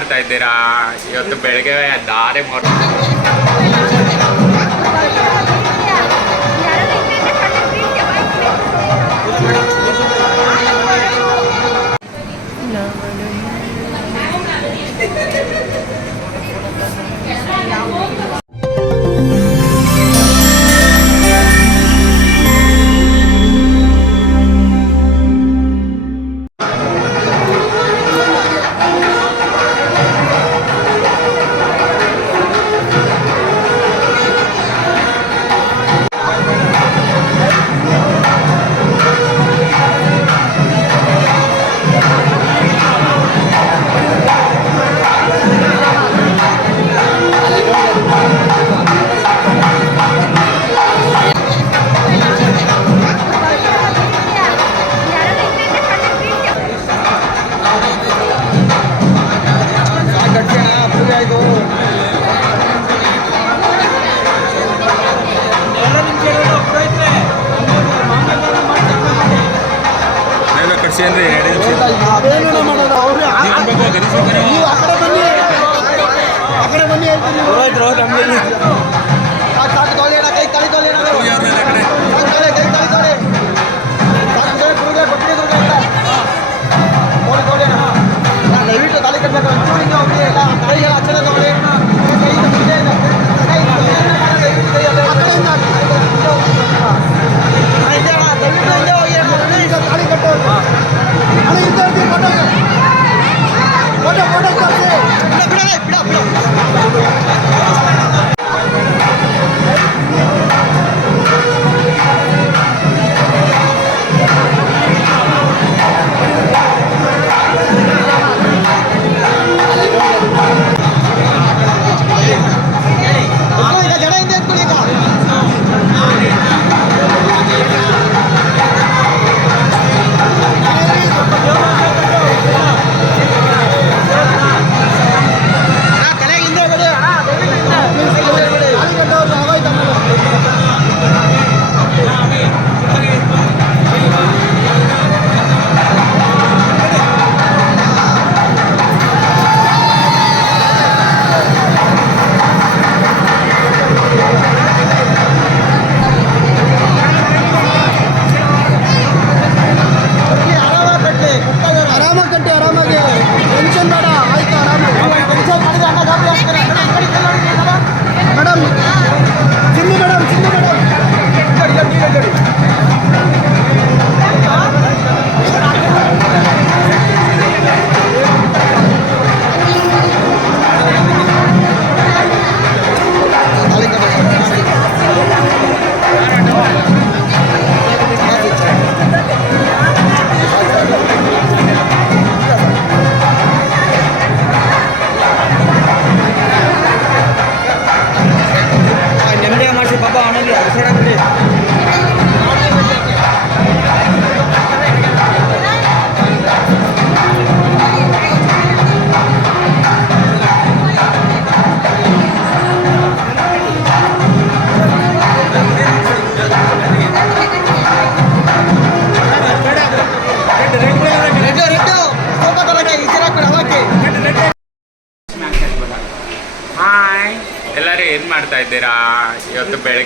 ಮಾಡ್ತಾ ಇದ್ದೀರಾ? ಇವತ್ತು ಬೆಳಗ್ಗೆ ದಾರೆ ಮೊರ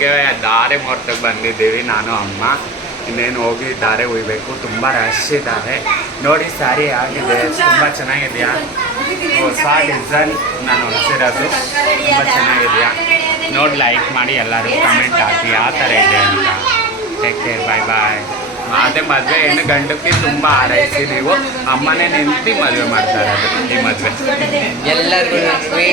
ಬೆಳಗ್ಗೆ ದಾರಿ ಮುಹೂರ್ತಕ್ಕೆ ಬಂದಿದ್ದೀವಿ, ನಾನು, ಅಮ್ಮ. ಇನ್ನೇನು ಹೋಗಿ ಧಾರೆ ಉಯ್ಬೇಕು, ತುಂಬ ರಶ್ ಇದ್ದಾರೆ. ನೋಡಿ ಸ್ಯಾರಿ ಆಗಿದೆ, ತುಂಬ ಚೆನ್ನಾಗಿದೆಯಾ? ಹೊಸ ಡಿಸೈನ್ ನಾನು ಹೊಲಿಸಿರೋದು ತುಂಬ ಚೆನ್ನಾಗಿದೆಯಾ? ನೋಡಿ ಲೈಕ್ ಮಾಡಿ ಎಲ್ಲರೂ ಕಮೆಂಟ್ ಹಾಕಿ ಯಾವ ಥರ ಇದೆ ಅಂತ. ಟೇಕ್ ಕೇರ್ ಬಾಯ್ ಬಾಯ್ ಅದೇ ಮದುವೆ ಹೆಣ್ಣು ಗಂಡಕ್ಕೆ ತುಂಬ ಆರೈಸಿ ನೀವು. ಅಮ್ಮನೇ ನಿಂತು ಮದುವೆ ಮಾಡ್ತಾರೆ ಈ ಮದುವೆ. ಎಲ್ಲರಿಗೂ ಈ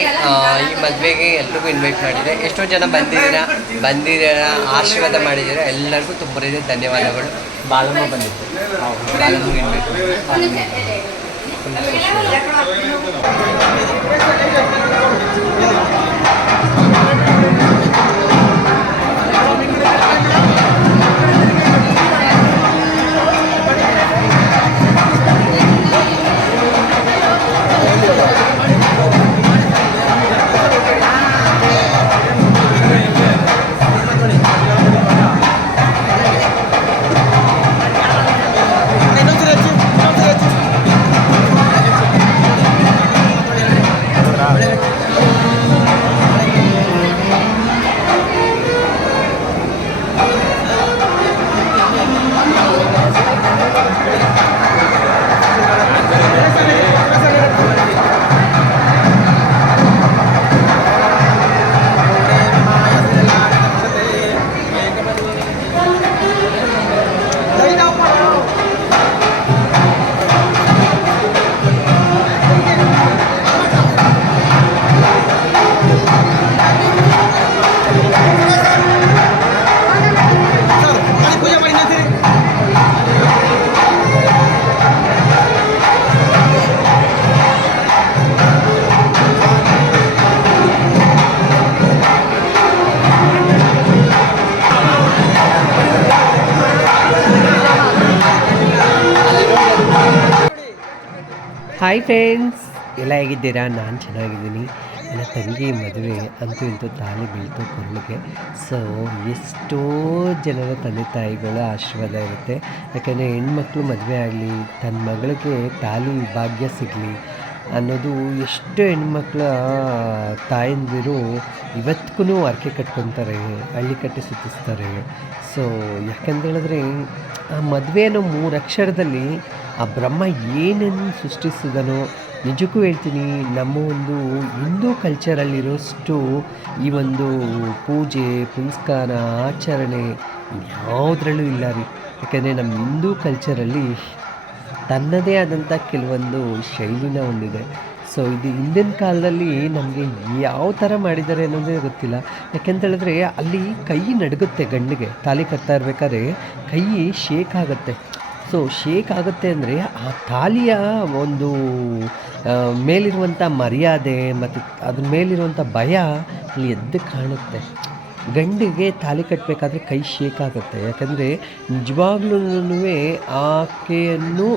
ಮದುವೆಗೆ ಎಲ್ರಿಗೂ ಇನ್ವೈಟ್ ಮಾಡಿದೆ. ಎಷ್ಟೋ ಜನ ಬಂದಿದ್ದೀರಾ? ಬಂದಿದ್ದೀರಾ? ಆಶೀರ್ವಾದ ಮಾಡಿದ್ದೀರಾ? ಎಲ್ಲರಿಗೂ ತುಂಬ ಧನ್ಯವಾದಗಳು. ಬಾಲಮ್ಮ ಬಂದಿತ್ತು. ಬಾಲಮ್ಮ. ಇನ್ವೈಟ್ ಇನ್ನೊಂದ್ಸರಿ ಹಾಯ್ ಫ್ರೆಂಡ್ಸ್ ಎಲ್ಲ ಹೇಗಿದ್ದೀರಾ? ನಾನು ಚೆನ್ನಾಗಿದ್ದೀನಿ. ನನ್ನ ತಂಗಿ ಮದುವೆ ಅಂತೂ ಇಂತೂ ತಾಳಿ ಬೀಳ್ತು ಕೊರಳಿಗೆ. ಸೊ ಎಷ್ಟೋ ಜನರ ತಂದೆ ತಾಯಿಗಳ ಆಶೀರ್ವಾದ ಇರುತ್ತೆ. ಯಾಕಂದರೆ ಹೆಣ್ಮಕ್ಳು ಮದುವೆ ಆಗಲಿ ತನ್ನ ಮಗಳಿಗೆ ತಾಳಿ ಭಾಗ್ಯ ಸಿಗಲಿ ಅನ್ನೋದು ಎಷ್ಟು ಹೆಣ್ಮಕ್ಳ ತಾಯಂದಿರು ಇವತ್ತಿಗೂ ಹರಕೆ ಕಟ್ಕೊತಾರೆ, ಹಳ್ಳಿ ಕಟ್ಟಿ ಸುತ್ತಿಸ್ತಾರೆ. ಸೊ ಯಾಕಂತ ಹೇಳಿದ್ರೆ ಆ ಮದುವೆ ಅನ್ನೋ ಮೂರು ಅಕ್ಷರದಲ್ಲಿ ಆ ಬ್ರಹ್ಮ ಏನನ್ನು ಸೃಷ್ಟಿಸಿದನೋ ನಿಜಕ್ಕೂ ಹೇಳ್ತೀನಿ, ನಮ್ಮ ಒಂದು ಹಿಂದೂ ಕಲ್ಚರಲ್ಲಿರೋಷ್ಟು ಈ ಒಂದು ಪೂಜೆ, ಪುನಸ್ಕಾರ, ಆಚರಣೆ ಯಾವುದ್ರಲ್ಲೂ ಇಲ್ಲ ರೀ. ಯಾಕೆಂದರೆ ನಮ್ಮ ಹಿಂದೂ ಕಲ್ಚರಲ್ಲಿ ತನ್ನದೇ ಆದಂಥ ಕೆಲವೊಂದು ಶೈಲಿನ ಹೊಂದಿದೆ ಸೊ ಇದು ಹಿಂದಿನ ಕಾಲದಲ್ಲಿ ನಮಗೆ ಯಾವ ಥರ ಮಾಡಿದ್ದಾರೆ ಅನ್ನೋದೇ ಗೊತ್ತಿಲ್ಲ. ಯಾಕೆಂತ ಹೇಳಿದ್ರೆ ಅಲ್ಲಿ ಕೈ ನಡುಗುತ್ತೆ ಗಂಡಿಗೆ, ತಾಲಿ ಕಟ್ತಾ ಇರಬೇಕಾದ್ರೆ ಕೈ ಶೇಕ್ ಆಗುತ್ತೆ. ಸೊ ಶೇಕ್ ಆಗುತ್ತೆ ಅಂದರೆ ಆ ತಾಲಿಯ ಒಂದು ಮೇಲಿರುವಂಥ ಮರ್ಯಾದೆ ಮತ್ತು ಅದ್ರ ಮೇಲಿರುವಂಥ ಭಯ ಅಲ್ಲಿ ಎದ್ದು ಕಾಣುತ್ತೆ. ಗಂಡಿಗೆ ತಾಲಿ ಕಟ್ಟಬೇಕಾದ್ರೆ ಕೈ ಶೇಕ್ ಆಗುತ್ತೆ. ಯಾಕಂದರೆ ನಿಜವಾಗ್ಲೂ ಆಕೆಯನ್ನು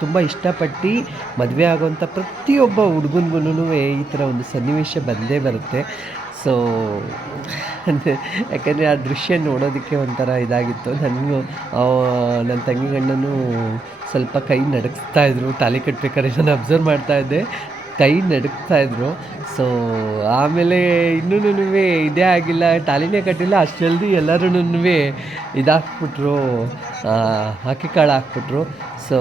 ತುಂಬ ಇಷ್ಟಪಟ್ಟು ಮದುವೆ ಆಗುವಂಥ ಪ್ರತಿಯೊಬ್ಬ ಹುಡುಗನ್ಗೂ ಈ ಥರ ಒಂದು ಸನ್ನಿವೇಶ ಬಂದೇ ಬರುತ್ತೆ. ಸೊ ಯಾಕೆಂದರೆ ಆ ದೃಶ್ಯ ನೋಡೋದಕ್ಕೆ ಒಂಥರ ಇದಾಗಿತ್ತು. ನನಗೂ ನನ್ನ ತಂಗಿ ಸ್ವಲ್ಪ ಕೈ ನಡಗಿಸ್ತಾ ಇದ್ರು. ತಾಲಿ ಕಟ್ಬೇಕಾದ್ರೆ ನಾನು ಅಬ್ಸರ್ವ್ ಮಾಡ್ತಾ ಇದ್ದೆ. ಕೈ ನಡುಕ್ತಾಯಿದ್ರು ಸೊ ಆಮೇಲೆ ಇನ್ನೂ ಇದೇ ಆಗಿಲ್ಲ. ತಾಲಿನೇ ಕಟ್ಟಿಲ್ಲ. ಅಷ್ಟು ಜಲ್ದಿ ಎಲ್ಲರೂ ಇದಾಕ್ಬಿಟ್ರು ಅಕ್ಕಿ ಕಾಳು ಹಾಕ್ಬಿಟ್ರು ಸೊ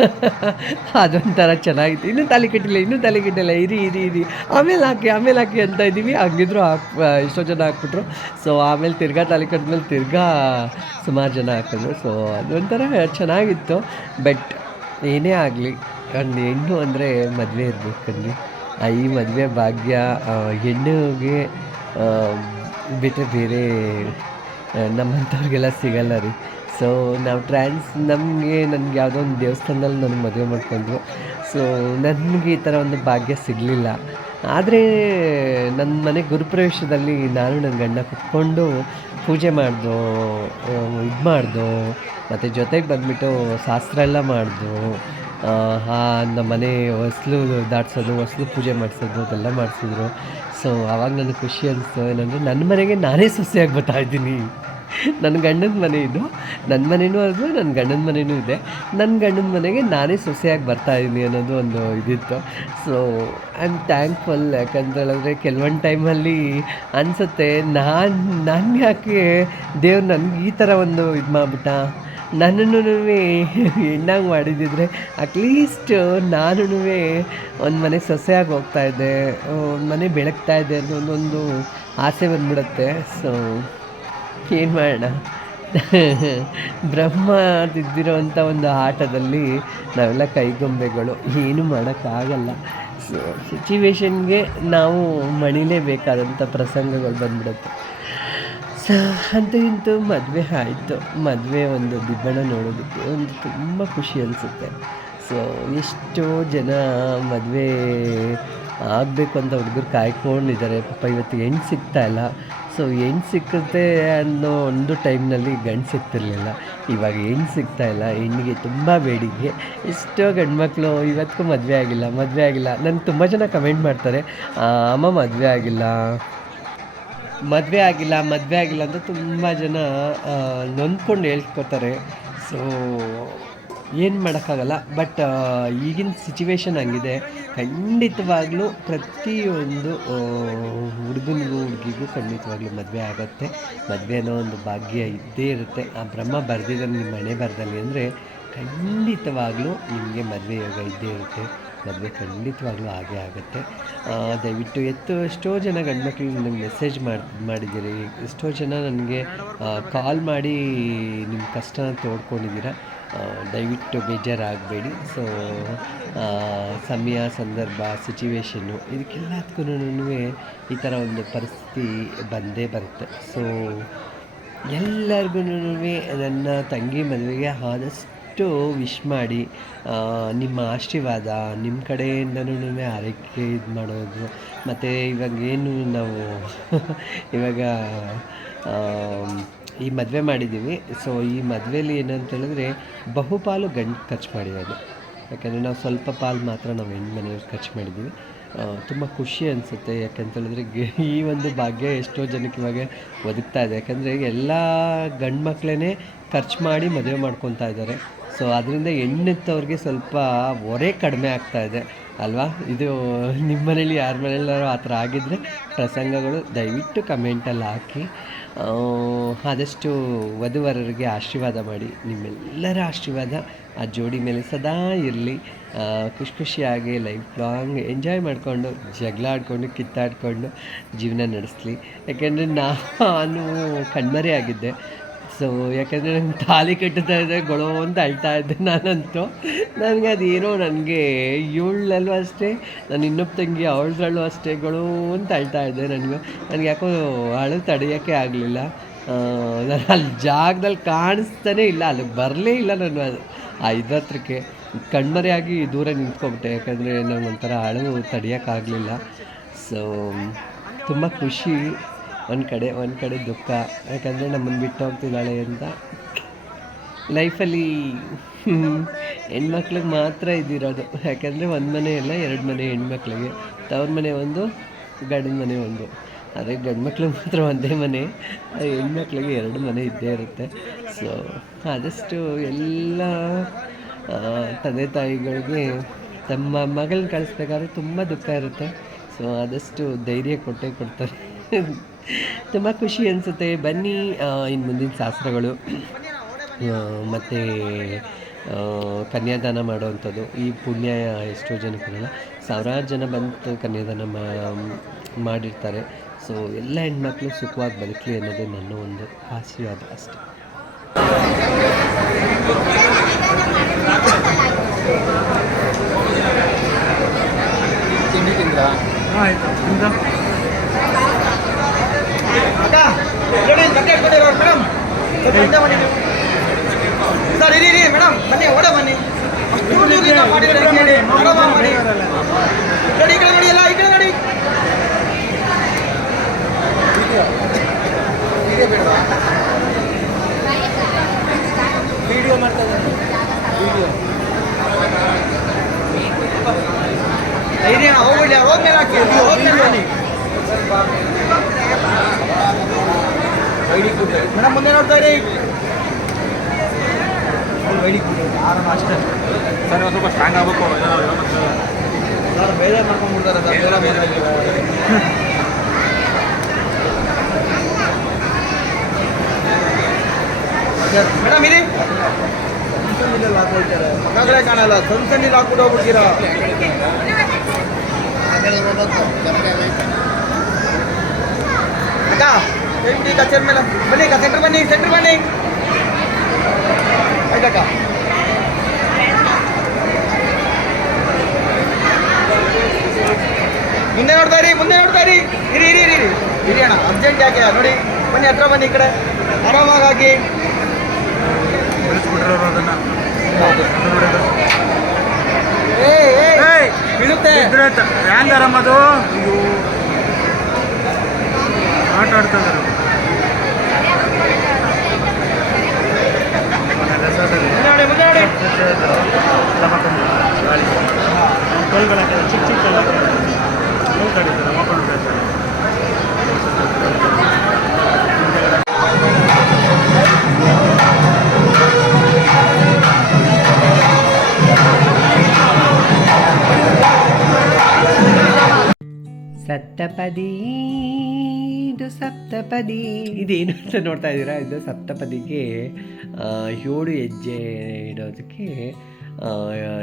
ಅದೊಂಥರ ಚೆನ್ನಾಗಿತ್ತು. ಇನ್ನೂ ತಲೆ ಕಟ್ಟಿಲ್ಲ, ಇನ್ನೂ ತಲೆ ಕಟ್ಟಿಲ್ಲ. ಇರಿ ಇರಿ ಇರಿ. ಆಮೇಲೆ ಹಾಕಿ ಆಮೇಲೆ ಹಾಕಿ ಅಂತ ಇದ್ದೀವಿ. ಹಂಗಿದ್ರು ಹಾಕ್ ಎಷ್ಟೋ ಜನ ಹಾಕ್ಬಿಟ್ರು. ಸೊ ಆಮೇಲೆ ತಿರ್ಗಾ ತಲೆ ಕಟ್ಟಿದ್ಮೇಲೆ ತಿರ್ಗಾ ಸುಮಾರು ಜನ ಹಾಕಿದ್ರು. ಸೊ ಅದೊಂಥರ ಚೆನ್ನಾಗಿತ್ತು. ಬಟ್ ಏನೇ ಆಗಲಿ, ಒಂದು ಹೆಣ್ಣು ಅಂದರೆ ಮದುವೆ ಇರಬೇಕಲ್ಲಿ ಈ ಮದುವೆ ಭಾಗ್ಯ ಹೆಣ್ಣುಗೆ ಬಿಟ್ಟರೆ ಬೇರೆ ನಮ್ಮಂಥವ್ರಿಗೆಲ್ಲ ಸಿಗಲ್ಲ ರೀ. ಸೊ ನಾವು ಟ್ರಾನ್ಸ್ ನಮಗೆ ನನಗೆ ಯಾವುದೋ ಒಂದು ದೇವಸ್ಥಾನದಲ್ಲಿ ನನಗೆ ಮದುವೆ ಮಾಡ್ಕೊಂಡ್ರು. ಸೊ ನನಗೆ ಈ ಥರ ಒಂದು ಭಾಗ್ಯ ಸಿಗಲಿಲ್ಲ. ಆದರೆ ನನ್ನ ಮನೆ ಗುರುಪ್ರವೇಶದಲ್ಲಿ ನಾನು ನನ್ನ ಗಂಡ ಕುತ್ಕೊಂಡು ಪೂಜೆ ಮಾಡಿದು ಇದು ಮಾಡಿದು, ಮತ್ತು ಜೊತೆಗೆ ಬಂದುಬಿಟ್ಟು ಶಾಸ್ತ್ರ ಎಲ್ಲ ಮಾಡ್ದು ನಮ್ಮ ಮನೆ ಹೊಸ್ಲು ದಾಟಿಸೋದು, ಹೊಸ್ಲು ಪೂಜೆ ಮಾಡಿಸೋದು, ಅದೆಲ್ಲ ಮಾಡಿಸಿದ್ರು. ಸೊ ಆವಾಗ ನನಗೆ ಖುಷಿ ಅನಿಸ್ತು. ಏನಂದರೆ ನನ್ನ ಮನೆಗೆ ನಾನೇ ಸೊಸೆಯಾಗಿ ಬರ್ತಾ ಇದ್ದೀನಿ. ನನ್ನ ಗಂಡನ ಮನೆ ಇದು. ನನ್ನ ಮನೆಯೂ ಅದು, ನನ್ನ ಗಂಡನ ಮನೆಯೂ ಇದೆ. ನನ್ನ ಗಂಡನ ಮನೆಗೆ ನಾನೇ ಸೊಸೆಯಾಗಿ ಬರ್ತಾಯಿದ್ದೀನಿ ಅನ್ನೋದು ಒಂದು ಇದಿತ್ತು. ಸೊ ಐ ಆಮ್ ಥ್ಯಾಂಕ್ಫುಲ್ ಯಾಕಂತ ಹೇಳಿದ್ರೆ ಕೆಲವೊಂದು ಟೈಮಲ್ಲಿ ಅನಿಸುತ್ತೆ, ನಾನು ನಾನು ಯಾಕೆ ದೇವ್ರು ನನಗೆ ಈ ಥರ ಒಂದು ಇದು ಮಾಡಿಬಿಟ್ಟ? ನನ್ನನ್ನು ಹೆಣ್ಣಾಗಿ ಮಾಡಿದ್ದಿದ್ರೆ ಅಟ್ಲೀಸ್ಟ್ ನಾನು ಒಂದು ಮನೆ ಸೊಸೆಯಾಗಿ ಹೋಗ್ತಾಯಿದ್ದೆ ಒಂದು ಮನೆ ಬೆಳಗ್ತಾ ಅನ್ನೋ ಒಂದೊಂದು ಆಸೆ ಬಂದ್ಬಿಡುತ್ತೆ. ಸೊ ಏನು ಮಾಡೋಣ? ಬ್ರಹ್ಮ ತಿದ್ದಿರೋವಂಥ ಒಂದು ಆಟದಲ್ಲಿ ನಾವೆಲ್ಲ ಕೈಗೊಂಬೆಗಳು. ಏನು ಮಾಡೋಕ್ಕಾಗಲ್ಲ. ಸೊ ಸಿಚುವೇಶನ್ಗೆ ನಾವು ಮಣಿಲೇಬೇಕಾದಂಥ ಪ್ರಸಂಗಗಳು ಬಂದ್ಬಿಡುತ್ತೆ. ಸೊ ಅಂತೂ ಇಂತೂ ಮದುವೆ ಆಯಿತು. ಮದುವೆ ಒಂದು ದಿಬ್ಬಣ ನೋಡೋದಕ್ಕೆ ಒಂದು ತುಂಬ ಖುಷಿ ಅನಿಸುತ್ತೆ. ಸೊ, ಎಷ್ಟೋ ಜನ ಮದುವೆ ಆಗಬೇಕು ಅಂತ ಹುಡುಗರು ಕಾಯ್ಕೊಂಡಿದ್ದಾರೆ. ಪಾಪ ಇವತ್ತು ಹೆಣ್ಣು ಸಿಗ್ತಾ ಇಲ್ಲ. ಸೊ ಹೆಣ್ಣು ಸಿಕ್ಕುತ್ತೆ ಅನ್ನೋ ಒಂದು ಟೈಮ್ನಲ್ಲಿ ಗಂಡು ಸಿಗ್ತಿರ್ಲಿಲ್ಲ ಇವಾಗ ಹೆಣ್ಣು ಸಿಗ್ತಾ ಇಲ್ಲ, ಹೆಣ್ಣಿಗೆ ತುಂಬ ಬೇಡಿಕೆ. ಎಷ್ಟೋ ಗಂಡ್ಮಕ್ಳು ಇವತ್ತಿಗೂ ಮದುವೆ ಆಗಿಲ್ಲ ಮದುವೆ ಆಗಿಲ್ಲ. ನಂಗೆ ತುಂಬ ಜನ ಕಮೆಂಟ್ ಮಾಡ್ತಾರೆ ಅಮ್ಮ ಮದುವೆ ಆಗಿಲ್ಲ. ಮದುವೆ ಆಗಿಲ್ಲ ಮದುವೆ ಆಗಿಲ್ಲ ಅಂತ ತುಂಬ ಜನ ನೊಂದ್ಕೊಂಡು ಹೇಳ್ಕೊತಾರೆ. ಸೊ ಏನು ಮಾಡೋಕ್ಕಾಗಲ್ಲ ಬಟ್ ಈಗಿನ ಸಿಚುವೇಶನ್ ಹಂಗಿದೆ. ಖಂಡಿತವಾಗ್ಲೂ ಪ್ರತಿಯೊಂದು ಹುಡುಗನಿಗೂ, ಹುಡುಗಿಗೂ ಖಂಡಿತವಾಗ್ಲೂ ಮದುವೆ ಆಗುತ್ತೆ. ಮದುವೆ ಅನ್ನೋ ಒಂದು ಭಾಗ್ಯ ಇದ್ದೇ ಇರುತ್ತೆ. ಆ ಬ್ರಹ್ಮ ಬರೆದಿರೋ ನಿಮ್ಮ ಮನೆ ಬರದಲ್ಲಿ ಅಂದರೆ ಖಂಡಿತವಾಗ್ಲೂ ನಿಮಗೆ ಮದುವೆ ಯೋಗ ಇದ್ದೇ ಇರುತ್ತೆ. ಮದುವೆ ಖಂಡಿತವಾಗ್ಲೂ ಹಾಗೆ ಆಗುತ್ತೆ. ದಯವಿಟ್ಟು ಎತ್ತು ಎಷ್ಟೋ ಜನ ಗಂಡ್ಮಕ್ಳಿಗೆ ನನಗೆ ಮೆಸೇಜ್ ಮಾಡಿ, ಮಾಡಿದ್ದೀರಿ. ಎಷ್ಟೋ ಜನ ನನಗೆ ಕಾಲ್ ಮಾಡಿ ನಿಮ್ಮ ಕಷ್ಟನ ತೋಡ್ಕೊಂಡಿದ್ದೀರ. ದಯವಿಟ್ಟು ಬೇಜಾರಾಗಬೇಡಿ. ಸೊ ಸಮಯ, ಸಂದರ್ಭ ಸಿಚುವೇಶನ್ನು ಇದಕ್ಕೆಲ್ಲದಕ್ಕೂ ಈ ಥರ ಒಂದು ಪರಿಸ್ಥಿತಿ ಬಂದೇ ಬರುತ್ತೆ. ಸೊ ಎಲ್ಲರಿಗೂ ನನ್ನ ತಂಗಿ ಮದುವೆಗೆ ಆದಷ್ಟು ವಿಶ್ ಮಾಡಿ ನಿಮ್ಮ ಆಶೀರ್ವಾದ ನಿಮ್ಮ ಕಡೆಯಿಂದನೂ ಆರೈಕೆ ಇದು ಮಾಡೋದು ಮತ್ತು ಇವಾಗ ಏನು ನಾವು ಇವಾಗ ಈ ಮದುವೆ ಮಾಡಿದ್ದೀವಿ. ಸೊ ಈ ಮದುವೆಯಲ್ಲಿ ಏನಂತ ಹೇಳಿದ್ರೆ ಬಹುಪಾಲು ಗಂಡು ಖರ್ಚು ಮಾಡಿರೋದು. ಯಾಕೆಂದರೆ ನಾವು ಸ್ವಲ್ಪ ಪಾಲು ಮಾತ್ರ ನಾವು ಹೆಣ್ಣು ಮನೆಯವ್ರು ಖರ್ಚು ಮಾಡಿದ್ದೀವಿ. ತುಂಬ ಖುಷಿ ಅನಿಸುತ್ತೆ. ಯಾಕಂತೇಳಿದ್ರೆ ಈ ಒಂದು ಭಾಗ್ಯ ಎಷ್ಟೋ ಜನಕ್ಕೆ ಇವಾಗ ಒದಗ್ತಾ ಇದೆ. ಯಾಕಂದರೆ ಎಲ್ಲ ಗಂಡು ಮಕ್ಕಳೇ ಖರ್ಚು ಮಾಡಿ ಮದುವೆ ಮಾಡ್ಕೊತಾ ಇದ್ದಾರೆ. ಸೊ ಅದರಿಂದ ಹೆಣ್ಣೆತ್ತವ್ರಿಗೆ ಸ್ವಲ್ಪ ಹೊರೆ ಕಡಿಮೆ ಆಗ್ತಾ ಇದೆ. ಅಲ್ವಾ? ಇದು ನಿಮ್ಮ ಮನೇಲಿ ಯಾರ ಮನೇಲಿ ಆ ಥರ ಆಗಿದ್ದರೆ ಪ್ರಸಂಗಗಳು ದಯವಿಟ್ಟು ಕಮೆಂಟಲ್ಲಿ ಹಾಕಿ. ಆದಷ್ಟು ವಧುವರರಿಗೆ ಆಶೀರ್ವಾದ ಮಾಡಿ, ನಿಮ್ಮೆಲ್ಲರ ಆಶೀರ್ವಾದ ಆ ಜೋಡಿ ಮೇಲೆ ಸದಾ ಇರಲಿ. ಖುಷಿ ಖುಷಿಯಾಗಿ ಲೈಫ್ ಲಾಂಗ್ ಎಂಜಾಯ್ ಮಾಡಿಕೊಂಡು, ಜಗಳ ಆಡಿಕೊಂಡು, ಕಿತ್ತಾಡ್ಕೊಂಡು ಜೀವನ ನಡೆಸಲಿ. ಯಾಕೆಂದರೆ ನಾನು ಕಣ್ಮರೆ ಆಗಿದ್ದೆ. ಸೊ ಯಾಕೆಂದರೆ ನಂಗೆ ತಾಲಿ ಕಟ್ಟುತ್ತಾ ಇದ್ದೆ ಗೊಳೋ ಅಂತ ಅಳ್ತಾ ಇದ್ದೆ ನಾನಂತೂ. ನನಗೆ ಅದೇನೋ ನನಗೆ ಇವಳಲ್ಲೂ ಅಷ್ಟೇ, ನಾನು ಇನ್ನೊಬ್ಬ ತಂಗಿ ಅವಳದ್ರಲ್ಲೂ ಅಷ್ಟೇ ಗೊಳೋ ಅಂತ ಅಳ್ತಾ ಇದ್ದೆ ನನಗೆ. ನನಗೆ ಯಾಕೋ ಅಳು ತಡೆಯೋಕ್ಕೆ ಆಗಲಿಲ್ಲ. ನಾನು ಅಲ್ಲಿ ಜಾಗದಲ್ಲಿ ಕಾಣಿಸ್ತಾನೇ ಇಲ್ಲ, ಅಲ್ಲಿಗೆ ಬರಲೇ ಇಲ್ಲ ನಾನು ಇದ್ರ ಹತ್ರಕ್ಕೆ. ಕಣ್ಮರೆಯಾಗಿ ದೂರ ನಿಂತ್ಕೊಬಿಟ್ಟೆ, ಯಾಕಂದರೆ ಒಂಥರ ಅಳು ತಡೆಯೋಕ್ಕಾಗಲಿಲ್ಲ ಸೊ ತುಂಬ ಖುಷಿ. ಒಂದು ಕಡೆ ಒಂದು ಕಡೆ ದುಃಖ. ಯಾಕಂದರೆ ನಮ್ಮನ್ನು ಬಿಟ್ಟು ಹೋಗ್ತಿದ್ದಾಳೆ ಅಂತ. ಲೈಫಲ್ಲಿ ಹೆಣ್ಮಕ್ಳಿಗೆ ಮಾತ್ರ ಇದಿರೋದು. ಯಾಕಂದರೆ ಒಂದು ಮನೆ ಇಲ್ಲ ಎರಡು ಮನೆ ಹೆಣ್ಮಕ್ಳಿಗೆ. ತವ್ರ ಮನೆ ಒಂದು, ಗಂಡನ ಮನೆ ಒಂದು. ಆದರೆ ಗಂಡು ಮಕ್ಳಿಗೆ ಮಾತ್ರ ಒಂದೇ ಮನೆ. ಹೆಣ್ಮಕ್ಳಿಗೆ ಎರಡು ಮನೆ ಇದ್ದೇ ಇರುತ್ತೆ. ಸೊ ಆದಷ್ಟು ಎಲ್ಲ ತಂದೆ ತಾಯಿಗಳಿಗೆ ತಮ್ಮ ಮಗಳನ್ನ ಕಳಿಸ್ಬೇಕಾದ್ರೆ ತುಂಬ ದುಃಖ ಇರುತ್ತೆ. ಸೊ ಆದಷ್ಟು ಧೈರ್ಯ ಕೊಟ್ಟೇ ಕೊಡ್ತಾರೆ. ತುಂಬ ಖುಷಿ ಅನಿಸುತ್ತೆ. ಬನ್ನಿ ಇನ್ನು ಮುಂದಿನ ಶಾಸ್ತ್ರಗಳು. ಮತ್ತು ಕನ್ಯಾದಾನ ಮಾಡುವಂಥದ್ದು. ಈ ಪುಣ್ಯ ಎಷ್ಟೋ ಜನಕ್ಕಿರಲ್ಲ ಸಾವಿರಾರು ಜನ ಬಂದು ಕನ್ಯಾದಾನ ಮಾ- ಮಾಡಿರ್ತಾರೆ. ಸೊ ಎಲ್ಲ ಹೆಣ್ಮಕ್ಳು ಸುಖವಾಗಿ ಬದುಕಲಿ ಅನ್ನೋದೇ ನನ್ನ ಒಂದು ಆಶೀರ್ವಾದ ಅಷ್ಟೆ. ಬಟ್ಟೆ ಇಟ್ಕೊಂಡಿರೋರು ಮೇಡಮ್ ಸ್ವಲ್ಪ ಹಿಂದೆ ಬನ್ನಿ ನೀವು. ಸರ್ ಇರಿ ಇರಿ ಮೇಡಮ್ ಬನ್ನಿ ಓಡ ಬನ್ನಿ ಅಷ್ಟು ಮಾಡಿ ನೋಡಿ ಈ ಕಡೆ ನೋಡಿ ಎಲ್ಲ ಈ ಕಡೆ ನೋಡಿ ವಿಡಿಯೋ ಮಾಡ್ತಾ ವಿಡಿಯೋ ಧೈರ್ಯ ಹೋಗ್ಬಿಡಿ ಹೋದ್ಮೇಲೆ ಹಾಕಿ ಹೋದ್ಮೇಲೆ ಬನ್ನಿ ಮೇಡಮ್ ಮುಂದೆ ನೋಡ್ತಾ ಇರಿ. ಆರಾಮ ಅಷ್ಟೇ ಸರ್ ಸ್ವಲ್ಪ ಸ್ಟ್ರಾಂಗ್ ಆಗಬೇಕು. ಸರ್ ಬೇಜಾರು ಮಾಡ್ಕೊಂಡ್ಬಿಡ್ತಾರೆ ಸರ್. ಬೇರೆ ಬೇರೆ ಮೇಡಮ್ ಇರಿ. ಹಾಕೊಳ್ತಾರೆ ಮಕ್ಕಳೇ ಕಾಣಲ್ಲ. ಸಣ್ಣ ಹಾಕ್ಬಿಟ್ಟು ಹೋಗ್ಬಿಡ್ತೀರಾ? ಅಕ್ಕ ಎಲ್ಲಿ ಕಚೇರಿ ಮೇಲೆ. ಬನ್ನಿ ಅಕ್ಕ ಸೆಂಟ್ರ್ ಬನ್ನಿ ಸೆಂಟ್ರ್ ಬನ್ನಿ. ಆಯ್ತಕ್ಕ. ಮುಂದೆ ನೋಡ್ತಾ ಇರಿ ಮುಂದೆ ನೋಡ್ತಾ ಇರಿ. ಇರಿ ಇರಿ ಇರಿ ಇರಿ. ಅಣ್ಣ ಅರ್ಜೆಂಟ್ ಯಾಕೆ? ನೋಡಿ ಬನ್ನಿ ಹತ್ರ ಬನ್ನಿ ಈ ಕಡೆ. ಆರಾಮಾಗಿ. ಹಾಕಿ ಏ. ಏ! ಬೀಳುತ್ತೆ. ಇದ್ರೆ ಮುಂದೆ ನೋಡಿ ಕಲ್ಗಳು ಚಿಕ್ಕ ಚಿಕ್ಕ ಕಲ್ಲು ಸಪ್ತಪದಿ. ಇದೇನು ಅಂತ ನೋಡ್ತಾ ಇದ್ದೀರಾ? ಇದು ಸಪ್ತಪದಿಗೆ ಏಳು ಹೆಜ್ಜೆ ಇಡೋದಕ್ಕೆ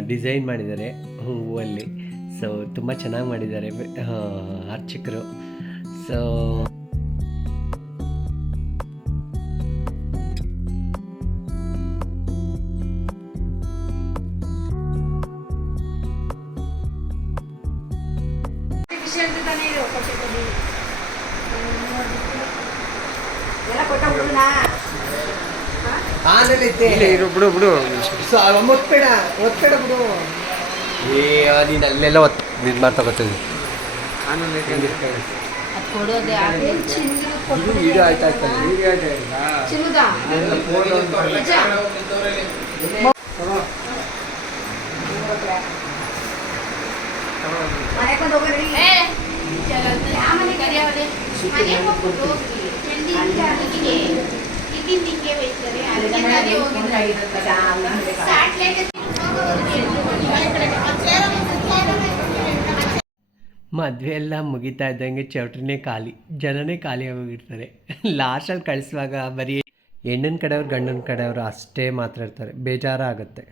ಡಿಸೈನ್ ಮಾಡಿದ್ದಾರೆ ಹೂವಲ್ಲಿ. ಸೊ ತುಂಬ ಚೆನ್ನಾಗಿ ಮಾಡಿದ್ದಾರೆ ಅರ್ಚಕರು. ಸೊ ಇರು ಬಿಡು ಬಿಡು. ಒತ್ತಡ ಒತ್ತಡ ಬಿಡು. ಏ ನೀನು ಅಲ್ಲೆಲ್ಲ ಒತ್ ಇದು ಮಾಡ್ತಾ ಬರ್ತದೆ ವಿಡಿಯೋ ಮನೆ ಆಯ್ತಾ ಮದುವೆ ಎಲ್ಲ ಮುಗಿತಾ ಇದ್ದಂಗೆ ಚೌಟ್ರಿನೇ ಖಾಲಿ. ಜನನೇ ಖಾಲಿ ಆಗೋಗಿರ್ತಾರೆ ಲಾಸ್ಟಲ್ಲಿ ಕಳಿಸುವಾಗ ಬರೀ ಹೆಣ್ಣಿನ ಕಡೆಯವ್ರು ಗಂಡನ ಕಡೆಯವರು ಅಷ್ಟೇ ಮಾತ್ರ ಇರ್ತಾರೆ. ಬೇಜಾರ ಆಗುತ್ತೆ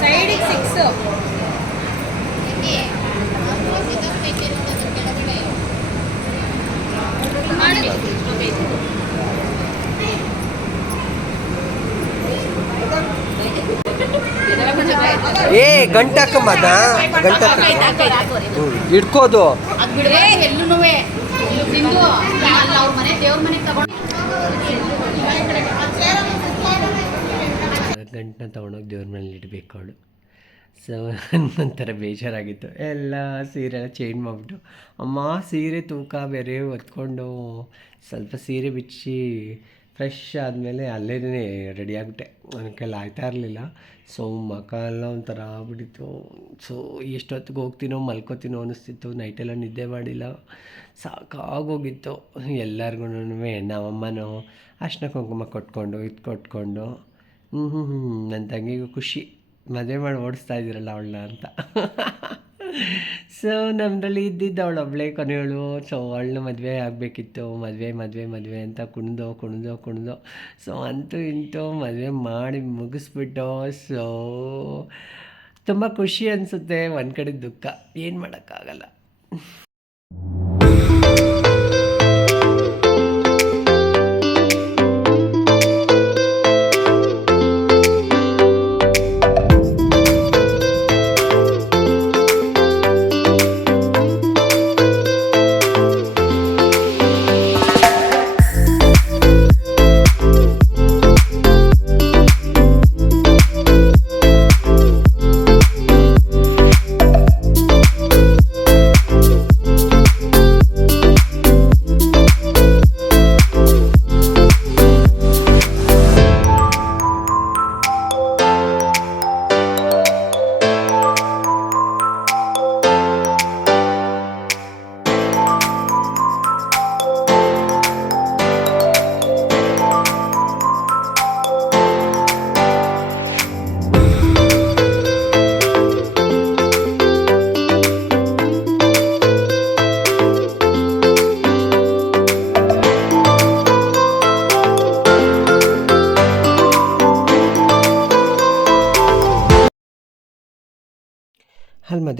ಸೈಡಿಗೆ ಸಿಕ್ಸ್ ಏ ಗಂಟಕ್ಕಮ್ಮದ ಗಂಟಕ್ಕ. ಇಟ್ಕೋದು ಎಲ್ಲೂ ನಿಂದು ಅಲ್ಲ ಅವ್ರ ಮನೆ ದೇವ್ರ ಮನೆ ತಗೊಂಡು ಗಂಟನ್ನ ತೊಗೊಂಡೋಗಿ ದೇವ್ರ ಮೇಲೆ ಇಡಬೇಕು ಅವಳು. ಸೊ ಒಂಥರ ಬೇಜಾರಾಗಿತ್ತು. ಎಲ್ಲ ಸೀರೆ ಚೇಂಜ್ ಮಾಡಿಬಿಟ್ಟು, ಅಮ್ಮ, ಸೀರೆ ತೂಕ ಬೇರೆ ಹೊತ್ಕೊಂಡು ಸ್ವಲ್ಪ ಸೀರೆ ಬಿಚ್ಚಿ ಫ್ರೆಶ್ ಆದಮೇಲೆ ಅಲ್ಲೇ ರೆಡಿ ಆಗಿಬಿಟ್ಟೆ. ನನ್ನ ಕೈಲಿ ಆಯ್ತಾ ಇರಲಿಲ್ಲ. ಸೊ ಮಕ ಎಲ್ಲ ಒಂಥರ ಆಗ್ಬಿಟ್ಟಿತ್ತು. ಸೊ ಎಷ್ಟೊತ್ತಿಗೆ ಹೋಗ್ತೀನೋ ಮಲ್ಕೋತೀನೋ ಅನ್ನಿಸ್ತಿತ್ತು ನೈಟೆಲ್ಲ ನಿದ್ದೆ ಮಾಡಿಲ್ಲ. ಸಾಕಾಗೋಗಿತ್ತು. ಎಲ್ಲರಿಗೂ ನಮ್ಮಮ್ಮನೂ ಅರ್ಶಿನ ಕುಂಕುಮ ಕೊಟ್ಕೊಂಡು, ಇದು ಕೊಟ್ಕೊಂಡು ಹ್ಞೂ ಹ್ಞೂ ಹ್ಞೂ ನನ್ನ ತಂಗಿಗೂ ಖುಷಿ. ಮದುವೆ ಮಾಡಿ ಓಡಿಸ್ತಾ ಇದ್ದೀರಲ್ಲ ಅವಳನ್ನ ಅಂತ. ಸೊ ನಮ್ಮದ್ರಲ್ಲಿ ಇದ್ದಿದ್ದು ಅವಳು ಒಬ್ಬಳೇ ಕೊನೆಯವಳು. ಸೊ ಅವಳನ್ನ ಮದುವೆ ಆಗಬೇಕಿತ್ತು. ಮದುವೆ ಮದುವೆ ಮದುವೆ ಅಂತ ಕುಣಿದು ಕುಣಿದು ಕುಣಿದು. ಸೊ ಅಂತೂ ಇಂತೂ ಮದುವೆ ಮಾಡಿ ಮುಗಿಸ್ಬಿಟ್ಟು ಸೊ ತುಂಬ ಖುಷಿ ಅನಿಸುತ್ತೆ. ಒಂದು ಕಡೆ ದುಃಖ. ಏನು ಮಾಡೋಕ್ಕಾಗಲ್ಲ.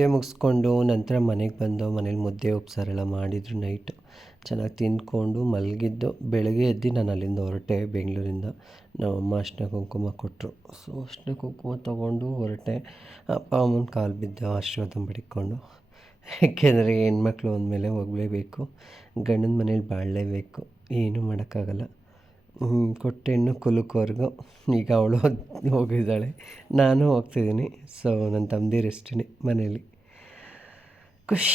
ಮದುವೆ ಮುಗಿಸ್ಕೊಂಡು ನಂತರ ಮನೆಗೆ ಬಂದು ಮನೇಲಿ ಮುದ್ದೆ ಉಪ್ಸಾರೆಲ್ಲ ಮಾಡಿದ್ರು ನೈಟ್ ಚೆನ್ನಾಗಿ ತಿಂದ್ಕೊಂಡು ಮಲಗಿದ್ದು ಬೆಳಗ್ಗೆ ಎದ್ದು ನಾನು ಅಲ್ಲಿಂದ ಹೊರಟೆ ಬೆಂಗಳೂರಿಂದ. ನಮ್ಮಮ್ಮ ಅರ್ಶಿನ ಕುಂಕುಮ ಕೊಟ್ಟರು ಸೊ ಅರ್ಶಿನ ಕುಂಕುಮ ತೊಗೊಂಡು ಹೊರಟೆ. ಅಪ್ಪ ಅಮ್ಮನ ಕಾಲು ಬಿದ್ದು ಆಶೀರ್ವಾದ ಬಡಿಕೊಂಡು ಯಾಕೆಂದರೆ ಹೆಣ್ಮಕ್ಳು ಅಂದಮೇಲೆ ಹೋಗಲೇಬೇಕು. ಗಂಡನ ಮನೇಲಿ ಬಾಳಲೇಬೇಕು. ಏನೂ ಮಾಡೋಕ್ಕಾಗಲ್ಲ. ಕೊಟ್ಟೆ ಕೊಟ್ಟೆಣ್ಣು ಕುಲುಕೋವರೆಗೂ. ಈಗ ಅವಳು ಹೋಗಿದ್ದಾಳೆ. ನಾನು ಹೋಗ್ತಿದ್ದೀನಿ. ಸೊ ನನ್ನ ತಮ್ಮದಿರು ರೆಸ್ಟಿನಿ ಮನೇಲಿ. ಖುಷ್